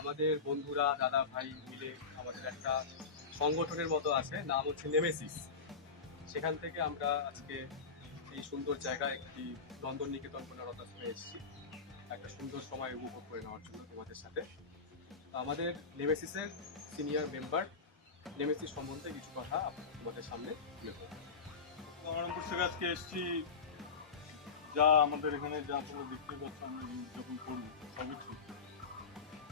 আমাদের বন্ধুরা দাদা ভাই মিলে আমাদের একটা সংগঠনের মতো আছে, নাম হচ্ছে নেমেসিস। সেখান থেকে আমরা আজকে এই সুন্দর জায়গায় একটি নন্দন নিকেতন বনারত আশ্রমে এসেছি একটা সুন্দর সময় উপভোগ করে নেওয়ার জন্য তোমাদের সাথে। তো আমাদের নেমেসিসের সিনিয়র মেম্বার নেমেসিস সম্বন্ধে কিছু কথা তোমাদের সামনে তুলে ধরবো। গঙ্গারামপুর থেকে আজকে এসেছি। যা আমাদের এখানে যা তোমরা দেখতে পাচ্ছ আমরা উদযাপন করবো সবই ঠিক।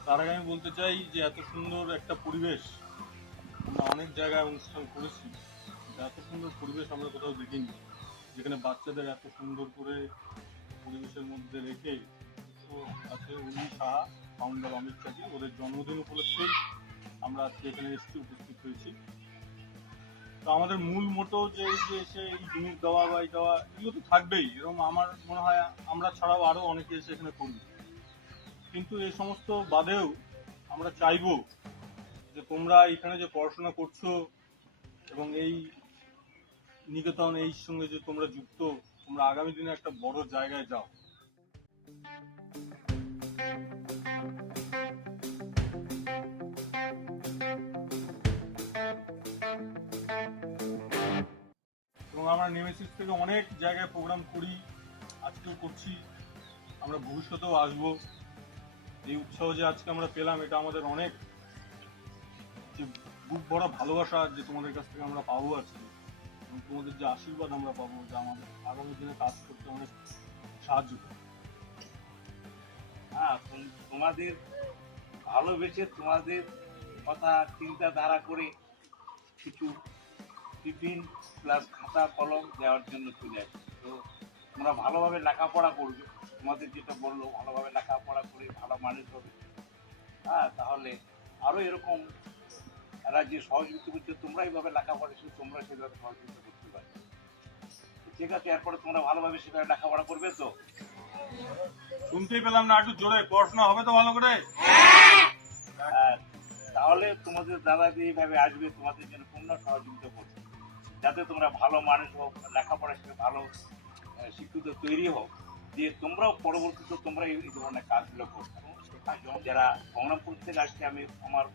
তার আগে আমি বলতে চাই যে এত সুন্দর একটা পরিবেশ আমরা অনেক জায়গায় অনুষ্ঠান করেছি, এত সুন্দর পরিবেশ আমরা কোথাও দেখিনি, যেখানে বাচ্চাদের এত সুন্দর করে পরিবেশের মধ্যে রেখে। তো আছে উনি সাহা, ফাউন্ডার অমিত চাকি, ওদের জন্মদিন উপলক্ষেই আমরা আজকে এখানে এসেছি, উপস্থিত হয়েছি। তো আমাদের মূল মোটো যে এই যে এসে এই জিনিস দেওয়া বা এই দেওয়া এগুলো তো থাকবেই, এরকম আমার মনে হয় আমরা ছাড়াও আরো অনেকে এসে এখানে করবে। কিন্তু এই সমস্ত বাদেও আমরা চাইবো যে তোমরা এখানে যে পড়াশোনা করছো এবং এই নিকেতন এই সঙ্গে যে তোমরা যুক্ত, তোমরা আগামী দিনে একটা বড় জায়গায় যাও। এবং আমরা নেমেসিস থেকে অনেক জায়গায় প্রোগ্রাম করি, আজকেও করছি, আমরা ভবিষ্যতেও আসবো। এই উৎসাহ যে আজকে আমরা পেলাম, এটা আমাদের অনেক যে বুক বড় ভালোবাসা যে তোমাদের কাছ থেকে আমরা পাবো আজকে, এবং তোমাদের যে আশীর্বাদ আমরা পাবো, যা আমাদের আগামী দিনে কাজ করতে অনেক সাহায্য করবে। হ্যাঁ, তোমাদের ভালোবেসে তোমাদের কথা চিন্তাধারা করে কিছু টিফিন প্লাস খাতা কলম দেওয়ার জন্য চলে আসে। তো তোমরা ভালোভাবে লেখাপড়া করবে, তোমাদের যেটা বললো ভালোভাবে লেখাপড়া করে ভালো মানুষ হবে। হ্যাঁ, তাহলে আরও এরকম এরা যে সহযোগিতা করছে, তোমরা এইভাবে লেখাপড়া শুধু তোমরা সেভাবে সহযোগিতা করতে পারবে। ঠিক আছে, এরপরে তোমরা ভালোভাবে সেভাবে লেখাপড়া করবে তো? শুনতেই পেলাম না, একটু জোরে, পড়াশোনা হবে তো ভালো করে? তাহলে তোমাদের দাদা এইভাবে আসবে, তোমাদের জন্য পূর্ণ সহযোগিতা করবে, যাতে তোমরা ভালো মানুষ হোক, লেখাপড়া শিখে ভালো শিক্ষিত তৈরি হোক, যে তোমরাও পরবর্তীতে তোমরা এই ধরনের কাজগুলো করতে। যারা গঙ্গারামপুর থেকে আসছে, আমি আমার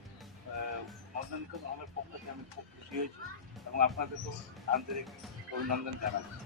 নন্দনকে আমার পক্ষ থেকে আমি খুব খুশি হয়েছি এবং আপনাদেরকেও আন্তরিক অভিনন্দন জানাচ্ছি।